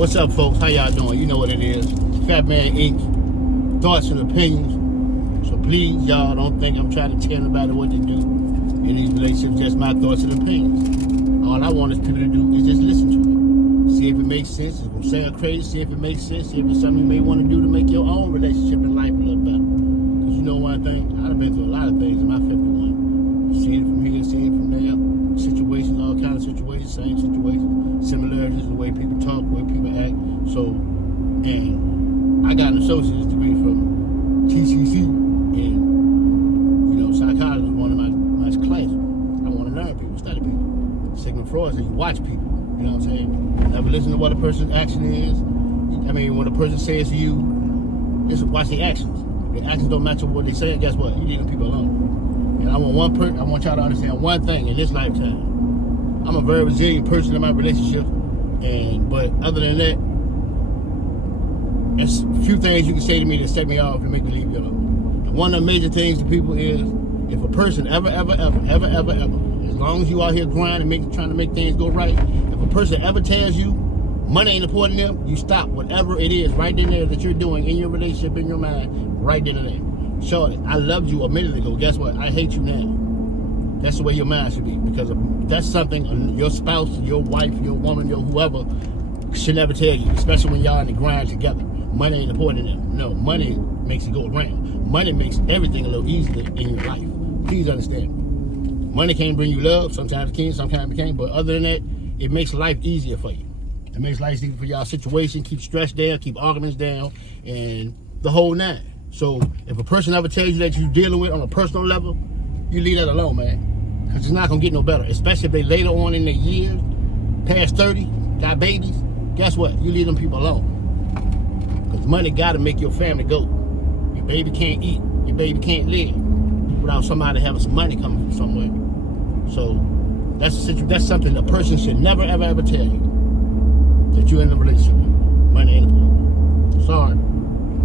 What's up, folks? How y'all doing? You know what it is. Fat Man Inc. Thoughts and opinions. So please, y'all, don't think I'm trying to tell anybody what to do in these relationships. Just my thoughts and opinions. All I want is people to do is just listen to it. See if it makes sense. It's going to sound crazy. See if it makes sense. See if it's something you may want to do to make your own relationship in life a little better. Because you know one thing? I've been through a lot of things in my 51. Seeing it from here, seeing it from there. Situations, all kinds of situations, same situations, similarities, the way people talk, the way people act. So, and I got an associate's degree from TCC, and psychology is one of my classes. I want to learn people, study people. Sigmund Freud said you watch people. You know what I'm saying? Never listen to what a person's action is. I mean, what a person says to you, just watch their actions. If their actions don't match what they say, guess what? You leave them people alone. And I want y'all to understand one thing in this lifetime. I'm a very resilient person in my relationship, but other than that, there's a few things you can say to me that set me off and make me leave you alone. And one of the major things to people is, if a person ever, as long as you out here grinding, trying to make things go right, if a person ever tells you money ain't important to them, you stop whatever it is right in there that you're doing in your relationship, in your mind, right then and there. Shorty, I loved you a minute ago. Guess what? I hate you now. That's the way your mind should be, because that's something your spouse, your wife, your woman, your whoever should never tell you, especially when y'all in the grind together. Money ain't important to them. No, money makes it go around. Money makes everything a little easier in your life. Please understand. Money can't bring you love. Sometimes it can, sometimes it can't. But other than that, it makes life easier for you. It makes life easier for y'all situation, keep stress down, keep arguments down, and the whole nine. So if a person ever tells you that you're dealing with on a personal level, you leave that alone, man. Because it's not going to get no better. Especially if they later on in their years, past 30, got babies, guess what? You leave them people alone. Because money got to make your family go. Your baby can't eat. Your baby can't live without somebody having some money coming from somewhere. So that's something a person should never, ever tell you. That you're in a relationship with. Money ain't important. Sorry.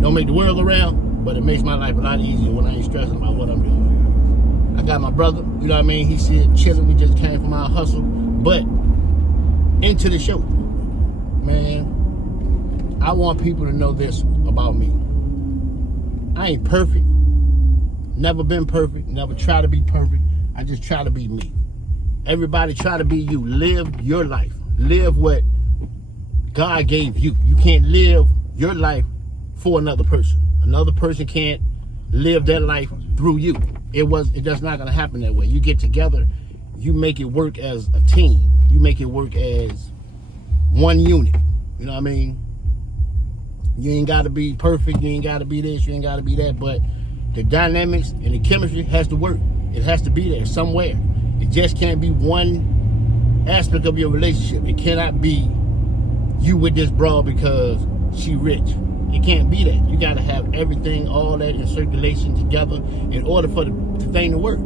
Don't make the world go round. But it makes my life a lot easier when I ain't stressing about what I'm doing. I got my brother, you know what I mean? He's here chilling. We just came from our hustle. But into the show, man, I want people to know this about me. I ain't perfect. Never been perfect. Never try to be perfect. I just try to be me. Everybody try to be you. Live your life. Live what God gave you. You can't live your life for another person. Another person can't live their life through you. It's just not gonna happen that way. You get together, you make it work as a team. You make it work as one unit. You know what I mean? You ain't gotta be perfect, you ain't gotta be this, you ain't gotta be that, but the dynamics and the chemistry has to work. It has to be there somewhere. It just can't be one aspect of your relationship. It cannot be you with this broad because she rich. It can't be that. You got to have everything, all that in circulation together in order for the thing to work.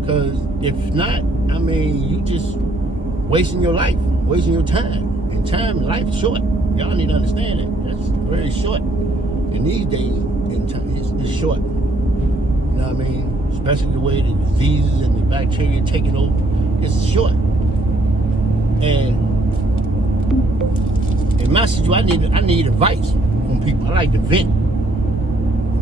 Because if not, I mean, you just wasting your life, wasting your time. And time in life is short. Y'all need to understand that. That's very short. In these days, in time, it's short. You know what I mean? Especially the way the diseases and the bacteria taking over. It's short. And in my situation, I need advice from people. I like to vent.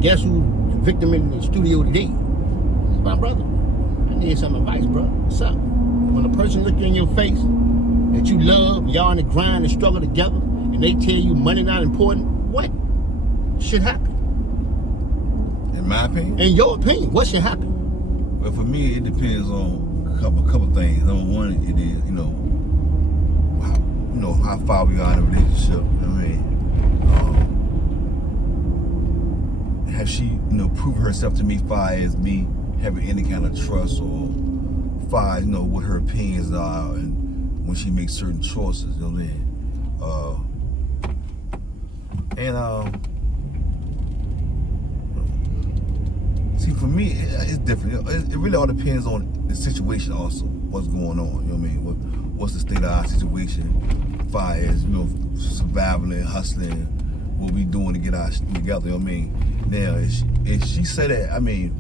Guess who's the victim in the studio today? It's my brother. I need some advice, bro. What's up? When a person looks you in your face that you love, y'all in the grind and struggle together, and they tell you money not important, what should happen? In my opinion? In your opinion, what should happen? Well, for me, it depends on a couple things. Number one, it is, how far we are in a relationship. You know what I mean? Have she, proven herself to me far as me having any kind of trust, or far as, what her opinions are, and when she makes certain choices, you know what I mean? See, for me, it's different. It really all depends on the situation also, what's going on, you know what I mean? What's the state of our situation, far as, surviving, hustling, what we doing to get our shit together, you know what I mean? Now, if she said that, I mean,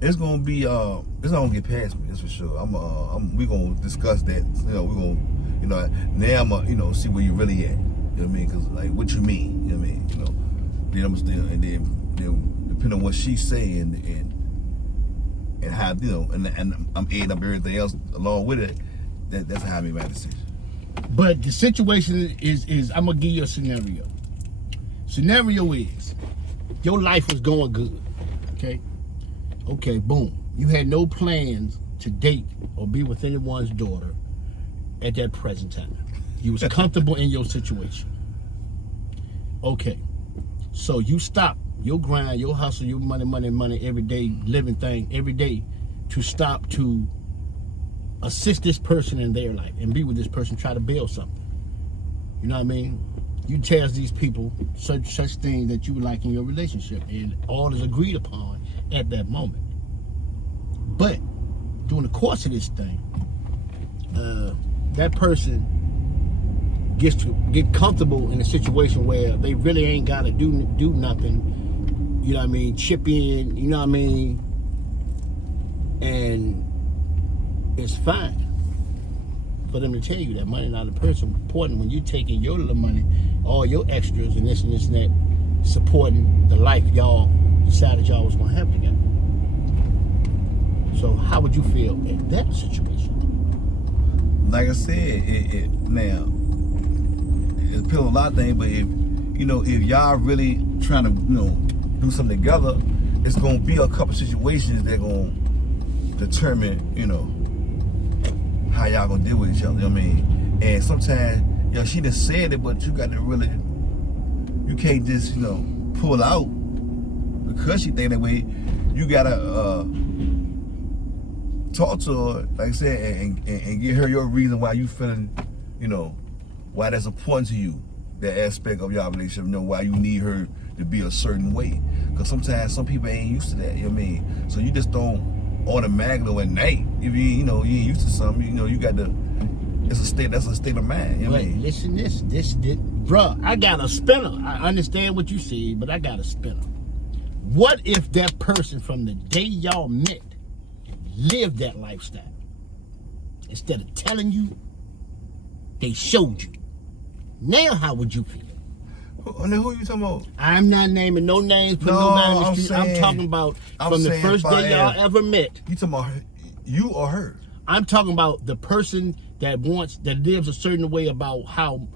it's gonna be, it's not gonna get past me, that's for sure. We gonna discuss that, we're gonna You know, now I'm you know, see where you really at. You know what I mean? Because like, what you mean? You know what I mean? You know, then I'm still, and then depending on what she's saying and how, you know, and I'm adding up everything else along with it. That's how I made my decision. But the situation is I'm gonna give you a scenario. Scenario is your life was going good. Okay, boom. You had no plans to date or be with anyone's daughter at that present time. You was comfortable in your situation. Okay, so you stop your grind, your hustle, your money every day, living thing every day, to stop to assist this person in their life and be with this person, try to build something. You know what I mean? You tell these people such things that you would like in your relationship, and all is agreed upon at that moment. But during the course of this thing, that person gets to get comfortable in a situation where they really ain't got to do nothing. You know what I mean? Chip in. You know what I mean? And it's fine for them to tell you that money not a person important when you're taking your little money, all your extras and this and that, supporting the life y'all decided y'all was gonna have together. So how would you feel in that situation? Like I said, now it depends on a lot of things, but if y'all really trying to do something together, it's gonna be a couple situations that gonna determine how y'all gonna deal with each other. You know what I mean? And sometimes she just said it, but you got to really, you can't just pull out because she think that way. You gotta talk to her, like I said, and give her your reason why you feeling, why that's important to you, that aspect of your relationship, why you need her to be a certain way. Because sometimes some people ain't used to that, you know what I mean? So you just don't automatically at night, if you ain't used to something, you got to, that's a state of mind, you know what I mean? Listen, this, bruh, I got a spinner. I understand what you see, but I got a spinner. What if that person from the day y'all met lived that lifestyle? Instead of telling you, they showed you. Now how would you feel? Who you talking about? I'm not naming no names, putting nobody in the street. I'm talking about from the first day y'all ever met. You talking about you or her? I'm talking about the person that lives a certain way about how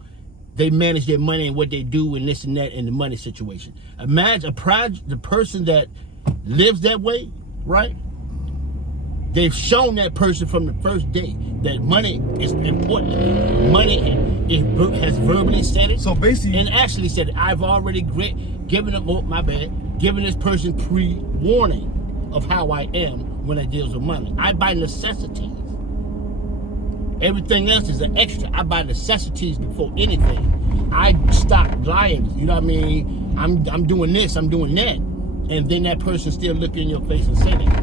they manage their money and what they do and this and that in the money situation. Imagine the person that lives that way, right? They've shown that person from the first day that money is important. Money has verbally said it. So basically, and actually said it. I've already given this person pre-warning of how I am when I deal with money. I buy necessities. Everything else is an extra. I buy necessities before anything. I stop lying. You know what I mean? I'm doing this, I'm doing that. And then that person still look in your face and say that.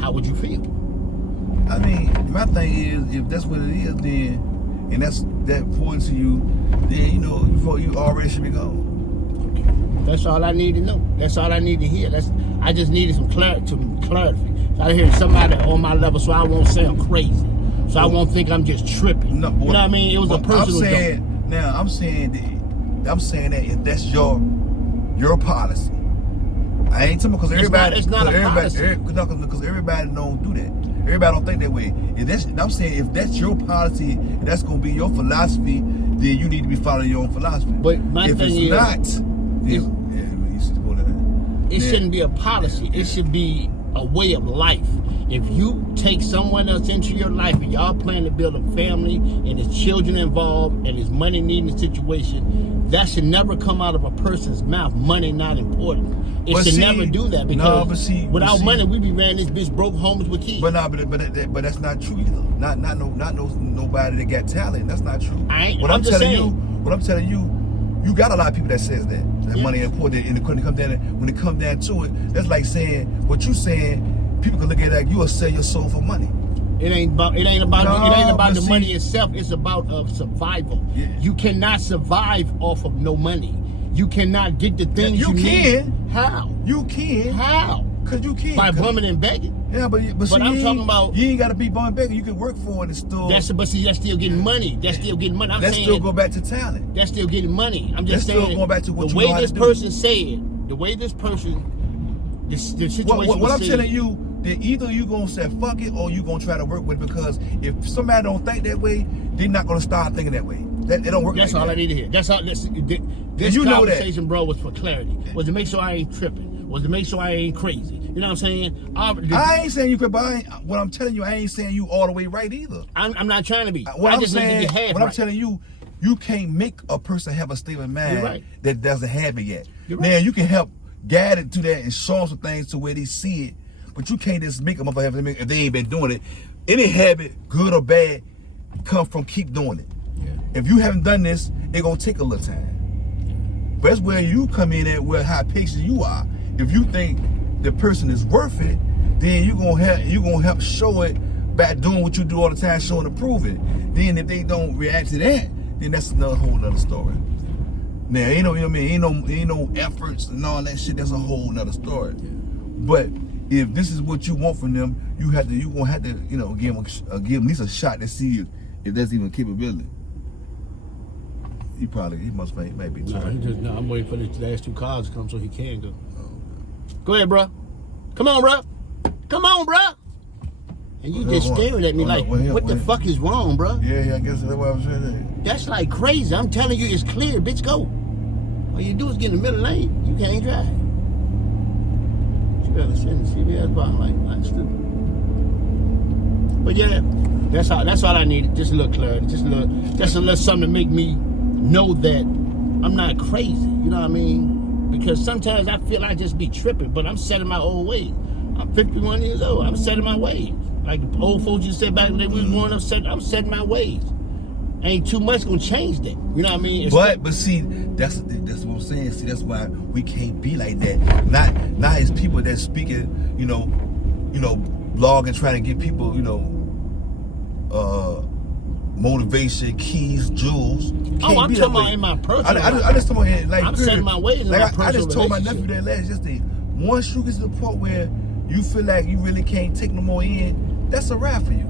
How would you feel? I mean, my thing is, if that's what it is, then, and that's that important to you, then you already should be gone. Okay. That's all I need to know. That's all I need to hear. I just needed some clarity. So I hear somebody on my level, so I won't sound crazy. So I won't think I'm just tripping. No, you know what I mean? It was a personal. I'm saying that if that's your policy. I ain't talking because everybody. It's not a policy. Because everybody don't do that. Everybody don't think that way. I'm saying if that's your policy, and that's gonna be your philosophy, then you need to be following your own philosophy. But my if thing it's not, then you should go to that. It shouldn't be a policy. It should be a way of life. If you take someone else into your life and y'all plan to build a family and there's children involved and there's money needing a situation, that should never come out of a person's mouth. Money not important. It should never do that because without money we be ran this bitch broke, homeless with kids. But that's not true either. Not nobody that got talent. That's not true. What I'm telling you, you got a lot of people that says that money is important. And when it come down to it, that's like saying what you saying. People can look at that. You will sell your soul for money. It ain't about the money itself. It's about survival. Yeah. You cannot survive off of no money. You cannot get the things you need. How? You can. How? Cause you can. By bumming and begging. Yeah, but see, I'm talking about you ain't gotta be bumming and begging. You can work for it and still. But see, that's still getting money. That's still getting money. Let's still go back to talent. That's still getting money. I'm just saying. Still going back to what the you way know how this to do. person said, the way this person, the situation. What I'm telling you, that either you gonna say fuck it or you gonna try to work with it, because if somebody don't think that way, they're not gonna start thinking that way. That it don't work. That's like all that. I need to hear. That's all. This you know conversation, bro, was for clarity. Was to make sure I ain't tripping. Was to make sure I ain't crazy. You know what I'm saying? I ain't saying you could, but what I'm telling you, I ain't saying you all the way right either. I'm not trying to be. What I I'm just saying, need to be half what I'm right. telling you, you can't make a person have a stable mind right. that doesn't have it yet. You're Now right. you can help guide it to that and show them some things to where they see it, but you can't just make them up if they ain't been doing it. Any habit, good or bad, come from keep doing it. Yeah. If you haven't done this, it's gonna take a little time. But that's where you come in at where how patient you are. If you think the person is worth it, then you gonna help show it by doing what you do all the time, showing and proving. Then if they don't react to that, then that's another whole nother story. Now ain't no, you know what I mean, ain't no efforts and all that shit. That's a whole nother story. Yeah. But if this is what you want from them, you gonna have to, you know, give them at least a shot to see if that's even a capability. He might be trying. No, I'm waiting for the last two cars to come so he can go. Go ahead, bro. Come on, bro. Come on, bro. And you just staring at me like, what the fuck is wrong, bro? Yeah, I guess that's what I was saying. That's like crazy. I'm telling you, it's clear, bitch. Go. All you do is get in the middle lane. You can't drive. You better send the CBS bottom like stupid. But yeah, that's all I needed. Just a little clarity. Just a little something to make me know that I'm not crazy. You know what I mean? Because sometimes I feel I just be tripping, but I'm set in my old ways. I'm 51 years old. I'm set in my ways. Like the old folks used to say back when they was growing up, I'm set in my ways. Ain't too much gonna change that. You know what I mean? But see, that's what I'm saying. See, that's why we can't be like that. Not as people that speaking, you know, blogging, trying to get people, motivation, keys, jewels. I'm talking about in my personal life. I just told my like I'm setting my ways in my personal I just told my relationship. nephew that last yesterday. Once you get to the point where you feel like you really can't take no more in, that's a wrap for you.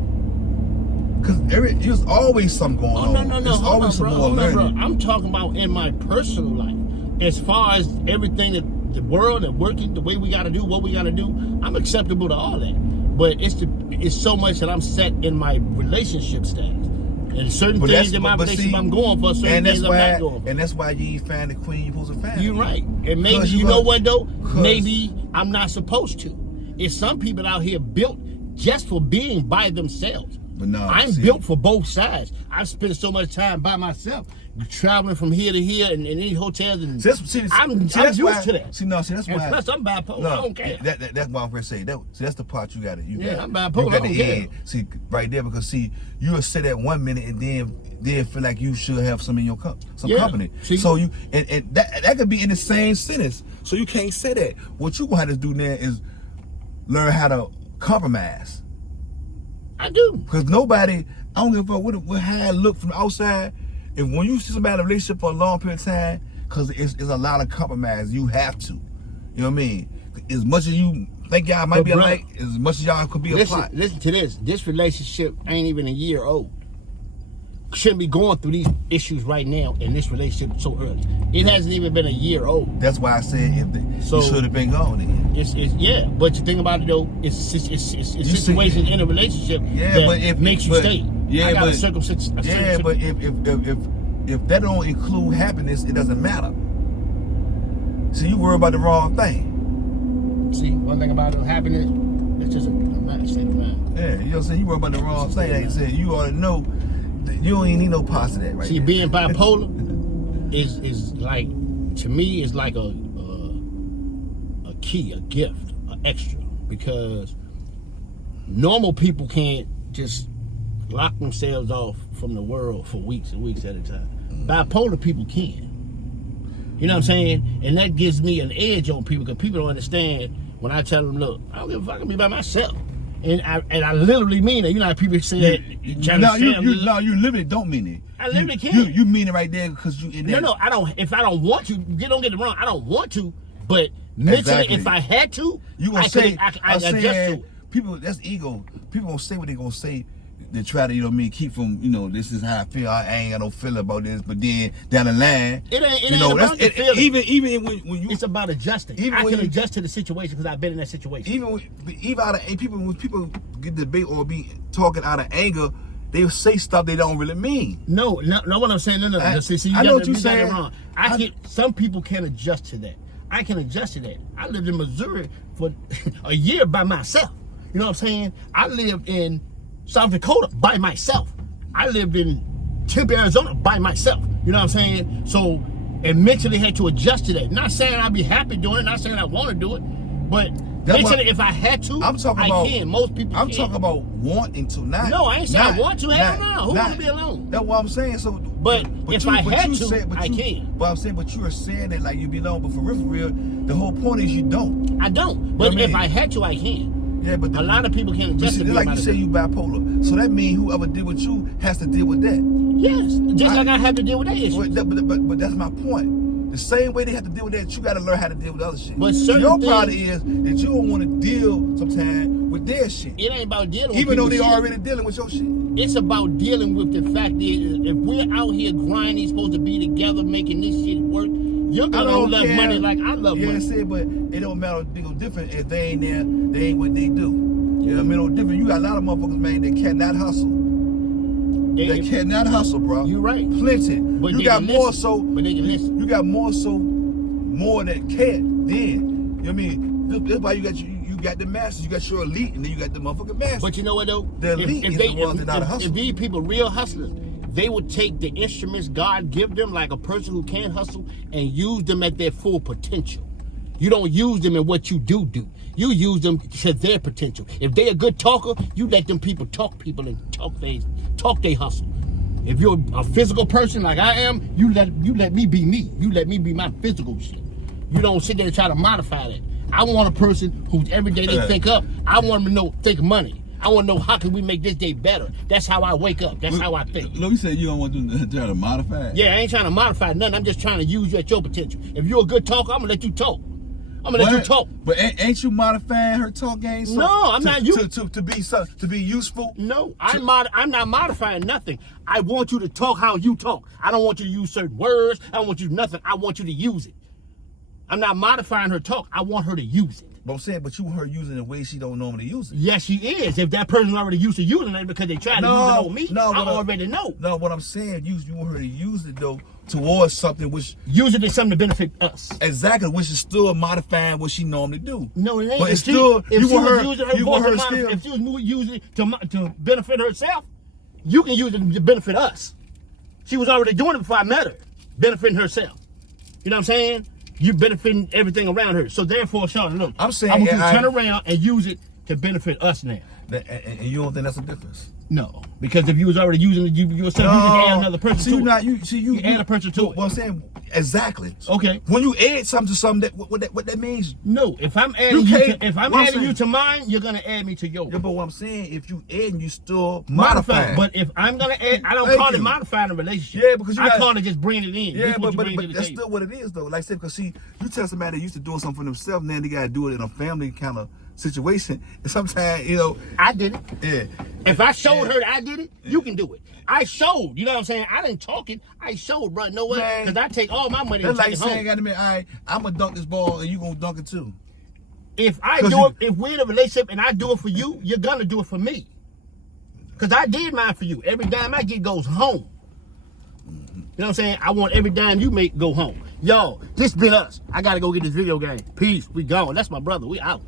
Cause there's always something going on. No. There's always some more learning. I'm talking about in my personal life. As far as everything that the world and working, the way we gotta do, what we gotta do, I'm acceptable to all that. But it's so much that I'm set in my relationship status. And certain things in my relationship I'm going for, certain things I'm not going for. And that's why you ain't find the queen you're supposed to find. You're right. And maybe, you know what though? Maybe I'm not supposed to. It's some people out here built just for being by themselves. But no, I'm built for both sides. I've spent so much time by myself, traveling from here to here and in these hotels. And I'm used to that. That's why. Plus, I'm bipolar. I don't care. That's why I'm gonna say that. See, that's the part you got to. I'm bipolar. I don't care. See, right there, because you'll say that 1 minute and then feel like you should have some in your company. See? So you and that could be in the same sentence. So you can't say that. What you gonna have to do now is learn how to compromise. I do. Because nobody, I don't give a fuck how it look from the outside. If when you see somebody in a relationship for a long period of time, because it's a lot of compromise, you have to. You know what I mean? As much as you think y'all might be alike, as much as y'all could be apart. Listen to this. This relationship ain't even a year old. Shouldn't be going through these issues right now in this relationship so early. It hasn't even been a year old. That's why I said you should have been gone then. Yeah, but you think about it though, it's situations in a relationship that makes you stay. Yeah, I got but a circumstance. Yeah, but if that don't include happiness, it doesn't matter. See, you worry about the wrong thing. See, one thing about happiness, it's just a state of mind. Yeah, you know what I'm saying? You worry about the wrong thing. Like I said, you ought to know. You don't even need no parts of that, right? See, there. being bipolar is like, to me, is like a key, a gift, an extra, because normal people can't just lock themselves off from the world for weeks and weeks at a time. Bipolar people can. You know what I'm saying? And that gives me an edge on people, because people don't understand when I tell them, look, I don't give a fuck, I can be by myself. And I literally mean it. You know how people say that. You literally don't mean it. I literally can't. You mean it right there because you in there. No, I don't. If I don't want to, don't get it wrong. I don't want to, but Mentally, Exactly. if I had to, You gonna say I adjust to it. people, that's ego. People gonna say what they gonna say. They try to, you know what I mean, keep from, you know, this is how I feel. I ain't got no feeling about this, but then down the line, It ain't you know, about the feeling. even when you, It's about adjusting. Even I when can you- adjust to the situation because I've been in that situation. even out of people, when people get debate or be talking out of anger, they say stuff they don't really mean. No, what I'm saying. No. See, you I know got what you're it saying. wrong. Some people can adjust to that. I can adjust to that. I lived in Missouri for a year by myself. You know what I'm saying? I lived in South Dakota by myself. I lived in Tempe, Arizona by myself. You know what I'm saying? So, and mentally had to adjust to that. Not saying I'd be happy doing it, not saying I want to do it, but That's mentally, what- if I had to, I'm talking I about. can. Most people I'm can. talking about wanting to, not. No, I ain't saying I want to. Hell not- no. Who not- want to be alone? That's what I'm saying. So, But if I had to, I can. But I'm saying, but you are saying that like you be alone, but for real, the whole point is you don't. I don't. But You know what I if mean? I had to, I can. Yeah, but A lot of people can't But adjust see, to be like by you say, you bipolar. So that means whoever deal with you has to deal with that. Yes, just like I have to deal with that issue. But that's my point. The same way they have to deal with that, you got to learn how to deal with other shit. But So certain your problem things- is that you don't want to deal sometimes with their shit, It ain't about dealing with even though they people's shit. already dealing with your shit. It's about dealing with the fact that if we're out here grinding, supposed to be together, making this shit work, you're gonna love money like I love yeah, money. see, but it don't matter. They go different if they ain't there. They ain't what they do. You know what I mean? No different. You got a lot of motherfuckers, man, that cannot hustle. They cannot hustle, bro. You right. Plenty. But You they got can more listen. so. But they can listen. You got more that can't. Then you know what I mean? That's why you got the masses. You got your elite, and then you got the motherfucking masses. But you know what though? The elite is the ones that know how to hustle. If these people real hustlers, they would take the instruments God give them, like a person who can hustle, and use them at their full potential. You don't use them in what you do. You use them to their potential. If they're a good talker, you let them people and talk they hustle. If you're a physical person like I am, you let me be me. You let me be my physical shit. You don't sit there and try to modify that. I want a person who's every day they think up. I want them to think money. I want to know how can we make this day better. That's how I wake up. That's how I think. No, you said you don't want them to try to modify it. Yeah, I ain't trying to modify nothing. I'm just trying to use you at your potential. If you're a good talker, I'm gonna let you talk. I'm gonna let you talk. But ain't you modifying her talk game? So, No, I'm not. To be useful. No, I'm not modifying nothing. I want you to talk how you talk. I don't want you to use certain words. I don't want you to do nothing. I want you to use it. I'm not modifying her talk. I want her to use it. But I'm saying, but you want her using the way she don't normally use it. Yes, she is. If that person's already used to using it because they tried to use it on me, I already know. No, what I'm saying, you want her to use it though towards something which Use it as something to benefit us. exactly, which is still modifying what she normally do. No, it ain't. But If it's still if you she want was her. using her You voice want her to still. if she was using it to benefit herself, you can use it to benefit us. She was already doing it before I met her, benefiting herself. You know what I'm saying? You benefiting everything around her. So therefore, Sean, look, I'm saying, I want you to I- turn around and use it to benefit us now. And you don't think that's a difference? No, because if you was already using it yourself, you can add another person See, to you it. not you. See, you add a person to it. Well, I'm saying exactly. Okay. When you add something to something, what that means? No, if I'm adding You you can't- to, if I'm what I'm adding you saying- to mine, you're gonna add me to yours. Yeah, but what I'm saying, if you add, you still Modify. modify. But if I'm gonna add, I don't Thank call it you. modifying a relationship. Yeah, because you I got- call it just bringing it in. Yeah, This what but you bring to the that's table. still what it is though. Like I said, because see, you tell somebody that used to doing something for themselves, now they gotta do it in a family kind of situation. And sometimes, you know, I did it. yeah. If I showed her that I did it, you can do it. I showed. You know what I'm saying? I didn't talk it. I showed, bro. Know what? Man. Because I take all my money That's and like take it saying, home. gotta be, all right, I'm gonna dunk this ball and you gonna dunk it too. If I 'Cause do you- it, if we're in a relationship and I do it for you, you're gonna do it for me. Because I did mine for you. Every dime I get goes home. You know what I'm saying? I want every dime you make go home. Yo, this been us. I gotta go get this video game. Peace. We gone. That's my brother. We out.